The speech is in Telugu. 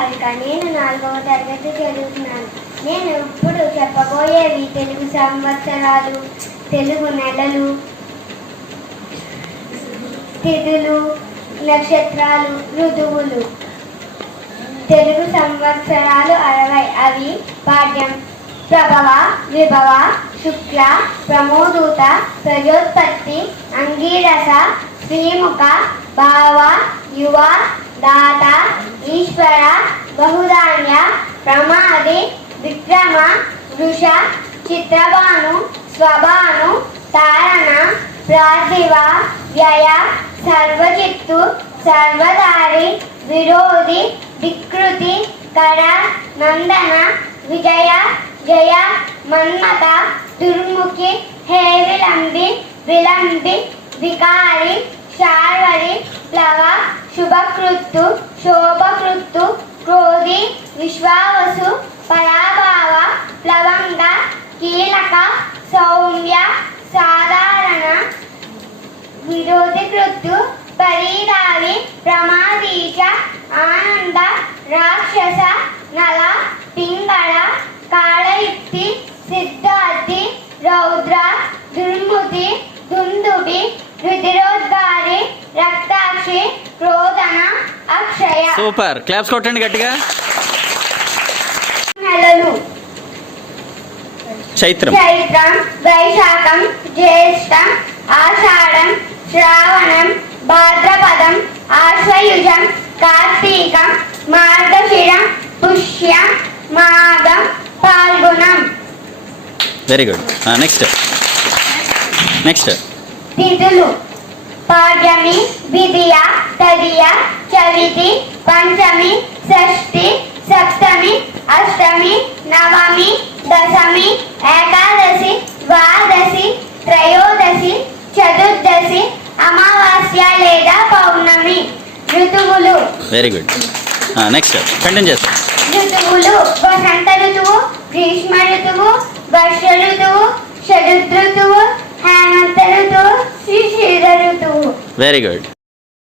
హారిక నేను నాలుగవ తరగతి చదువుతున్నాను. నేను ఇప్పుడు చెప్పబోయేవి తెలుగు సంవత్సరాలు తెలుగు నెలలు తిథులు నక్షత్రాలు ఋతువులు. తెలుగు సంవత్సరాలు అరవై. అవి పాఠ్యం ప్రభవ విభవ శుక్ల ప్రమోదూత ప్రజోత్పత్తి అంగీరస శ్రీముఖ భావ యువ దాత ఈశ్వర బహుధాన్య ప్రమాది విక్రమ వృష చిత్రభాను స్వభాను తారణ ప్రార్థివ వ్యయ సర్వచిత్తు సర్వధారి విరోధి వికృతి కర నందన విజయ జయ మన్మత దుర్ముఖి హేవిలంబి విలంబి వికారి వికారి ప్లవ శుభకృత్తు శోభకృత్తు క్రోధి విశ్వావసు పరాభావ ప్లవంగ కీలక సౌమ్య సాధారణ విరోధి కృత్తు పరిదావి ప్రమాదీచ ఆనంద రాక్షస నల పింగళ కాళయుక్తి అక్షయ. సూపర్. క్లాప్స్ కొట్టండి గట్టిగా. నెలలు. చైత్రం. చైత్రం వైశాఖం జ్యేష్టం ఆషాఢం శ్రావణం భాద్రపదం ఆశ్వయుజం కార్తీకం మార్గశిరం పుష్యం మాఘం పాల్గొనం. వెరీ గుడ్ నెక్స్ట్ నెక్స్ట్ తిథులు. పాడ్యమి విధియ తదియ చవితి పంచమి షష్ఠి సప్తమి అష్టమి నవమి దశమి ఏకాదశి ద్వాదశి త్రయోదశి చతుర్దశి అమావాస్య లేదా పౌర్ణమి. ఋతువులు. వెరీ గుడ్ నెక్స్ట్ కంటిన్యూ చేస్తాం. ఋతువులు వసంత very good.